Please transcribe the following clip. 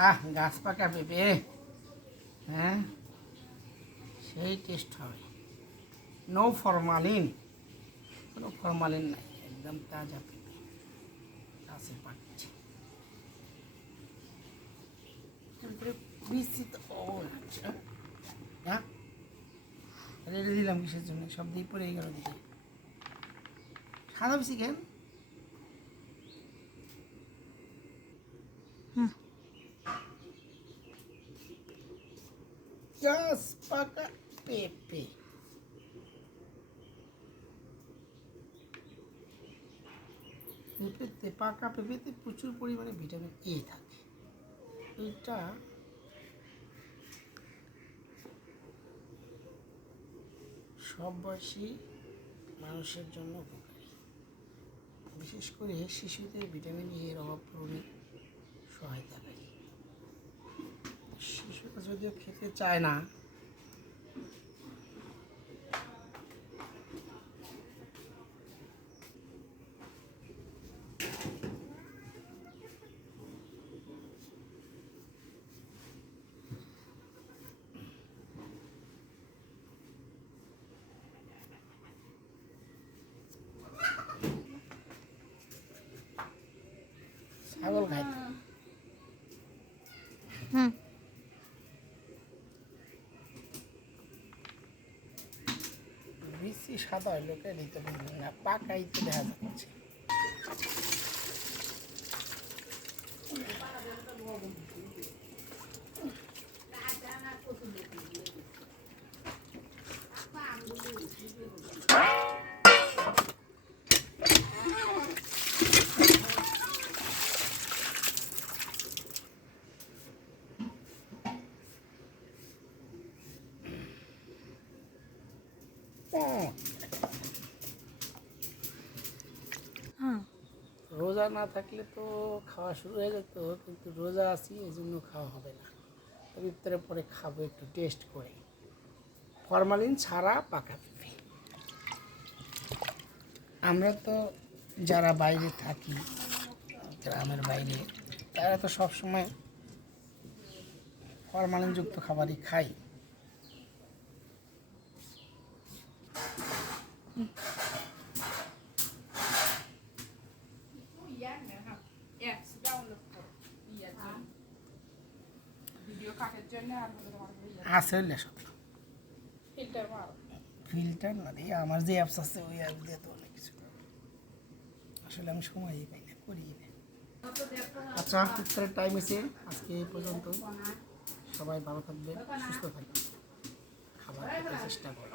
আহ, গাছ পাকা পেঁপে হ্যাঁ? সেই টেস্ট হবে। নো ফরমালিন কোনো ফরমালিন নাই। একদম তাজা পেঁপে। গাছে পাচ্ছে তারপরে তো ও আচ্ছা হ্যাঁ? রেডি দিলাম কিসের জন্য? সব দিয়ে পরে গেল দিকে। সাদা বেশি কেন? গাছ পাকা পেঁপে পেঁপেতে পাকা পেঁপেতে প্রচুর পরিমাণে ভিটামিন এ থাকে। এটা সব বয়সী মানুষের জন্য উপকারী। বিশেষ করে শিশুদের ভিটামিন এর অভাব পূরণে যদিও খেতে চায় না ছাগল খায় বেশি সাদা হইল কেডি দিতে না পাকা ইতে দেখা যাচ্ছে। রোজা না থাকলে তো খাওয়া শুরু হয়ে যেত, কিন্তু রোজা আছি, এই জন্য খাওয়া হবে না। পবিত্রের পরে খাব একটু টেস্ট করে। ফরমালিন ছাড়া পাকা পেঁপে। আমরা তো যারা বাইরে থাকি, গ্রামের বাইরে, তারা তো সব সময় ফরমালিনযুক্ত খাবারই খাই। আছে হইলে সব ফিল্টার না দিয়ে আমার যে অ্যাপস আছে ওই অ্যাপ দিয়ে তো অনেক কিছু আসলে আমি সময়ই পাই না করি না। আচ্ছা ইফতারের টাইম এসে আজকে এই পর্যন্ত। সবাই ভালো থাকবে সুস্থ থাকবে খাবার চেষ্টা করবে